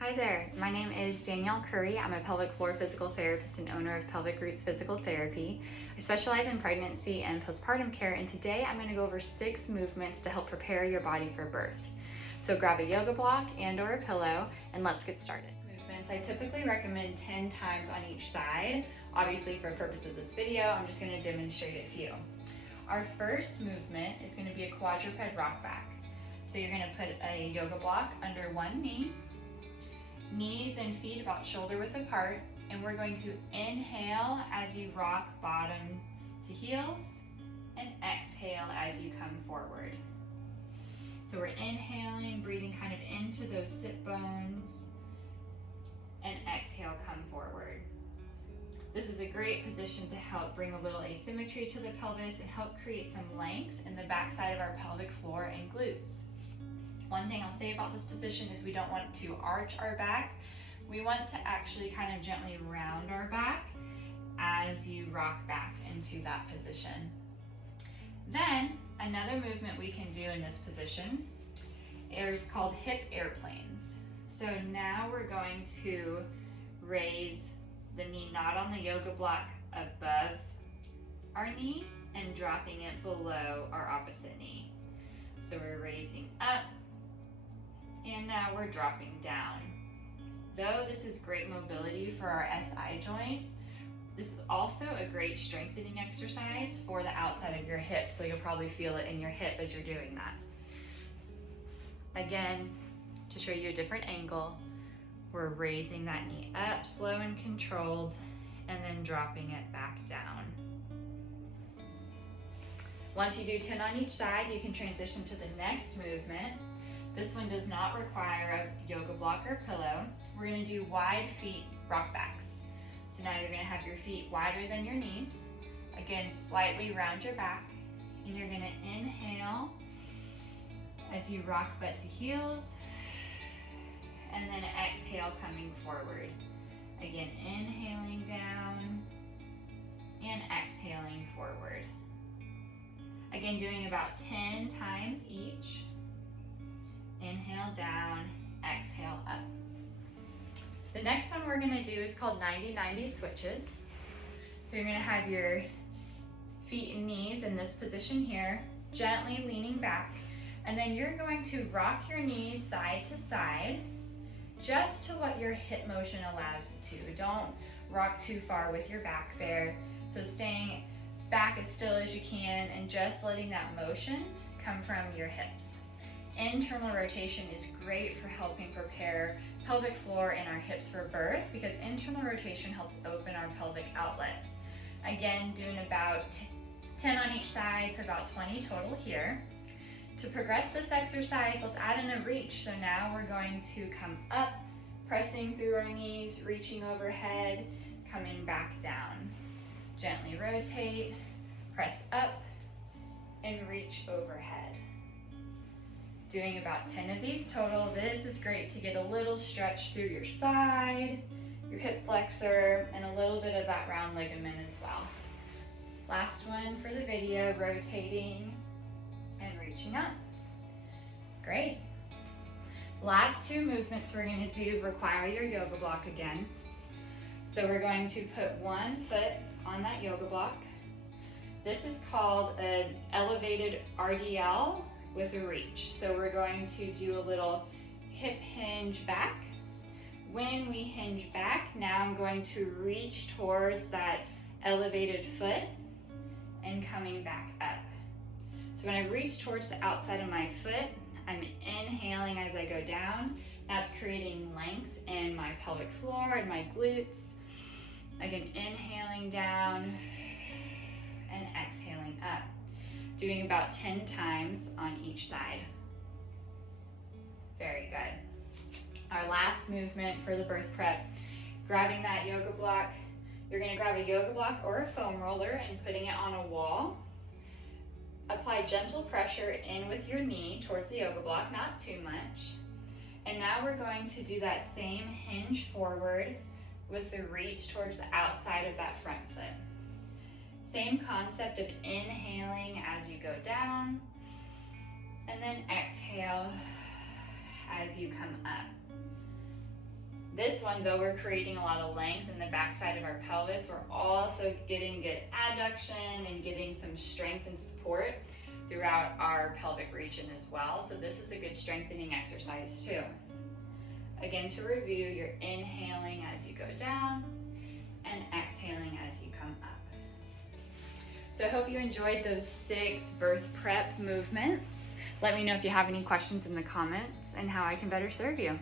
Hi there, my name is Danielle Khoury. I'm a pelvic floor physical therapist and owner of Pelvic Roots Physical Therapy. I specialize in pregnancy and postpartum care, and today I'm going to go over 6 movements to help prepare your body for birth. So grab a yoga block and or a pillow and let's get started. Movements I typically recommend 10 times on each side. Obviously for the purpose of this video, I'm just going to demonstrate a few. Our first movement is going to be a quadruped rock back. So you're going to put a yoga block under one knee, knees and feet about shoulder width apart, and we're going to inhale as you rock bottom to heels and exhale as you come forward. So we're inhaling, breathing kind of into those sit bones, and exhale, come forward. This is a great position to help bring a little asymmetry to the pelvis and help create some length in the backside of our pelvic floor and glutes. One thing I'll say about this position is we don't want to arch our back. We want to actually kind of gently round our back as you rock back into that position. Then another movement we can do in this position is called hip airplanes. So now we're going to raise the knee not on the yoga block above our knee and dropping it below our opposite knee. So we're raising up, and now we're dropping down. Though this is great mobility for our SI joint, this is also a great strengthening exercise for the outside of your hip, so you'll probably feel it in your hip as you're doing that. Again, to show you a different angle, we're raising that knee up, slow and controlled, and then dropping it back down. Once you do 10 on each side, you can transition to the next movement. This one does not require a yoga block or pillow. We're going to do wide feet rock backs. So now you're going to have your feet wider than your knees. Again, slightly round your back. And you're going to inhale as you rock butt to heels. And then exhale, coming forward. Again, inhaling down and exhaling forward. Again, doing about 10 times each. Inhale down, exhale up. The next one we're going to do is called 90-90 switches. So you're going to have your feet and knees in this position here, gently leaning back, and then you're going to rock your knees side to side, just to what your hip motion allows you to. Don't rock too far with your back there. So staying back as still as you can and just letting that motion come from your hips. Internal rotation is great for helping prepare pelvic floor and our hips for birth because internal rotation helps open our pelvic outlet. Again, doing about 10 on each side, so about 20 total here. To progress this exercise, let's add in a reach. So now we're going to come up, pressing through our knees, reaching overhead, coming back down. Gently rotate, press up, and reach overhead. Doing about 10 of these total. This is great to get a little stretch through your side, your hip flexor, and a little bit of that round ligament as well. Last one for the video, rotating and reaching up. Great. Last 2 movements we're going to do require your yoga block again. So we're going to put one foot on that yoga block. This is called an elevated RDL with a reach. So we're going to do a little hip hinge back. When we hinge back, now I'm going to reach towards that elevated foot and coming back up. So when I reach towards the outside of my foot, I'm inhaling as I go down. That's creating length in my pelvic floor and my glutes. Again, inhaling down and exhaling up. Doing about 10 times on each side. Very good. Our last movement for the birth prep, grabbing that yoga block. You're going to grab a yoga block or a foam roller and putting it on a wall. Apply gentle pressure in with your knee towards the yoga block, not too much. And now we're going to do that same hinge forward with the reach towards the outside of that front foot. Same concept of inhaling as you go down, and then exhale as you come up. This one, though we're creating a lot of length in the backside of our pelvis, we're also getting good adduction and getting some strength and support throughout our pelvic region as well. So this is a good strengthening exercise too. Again, to review, you're inhaling as you go down and exhaling as you come up. So I hope you enjoyed those 6 birth prep movements. Let me know if you have any questions in the comments and how I can better serve you.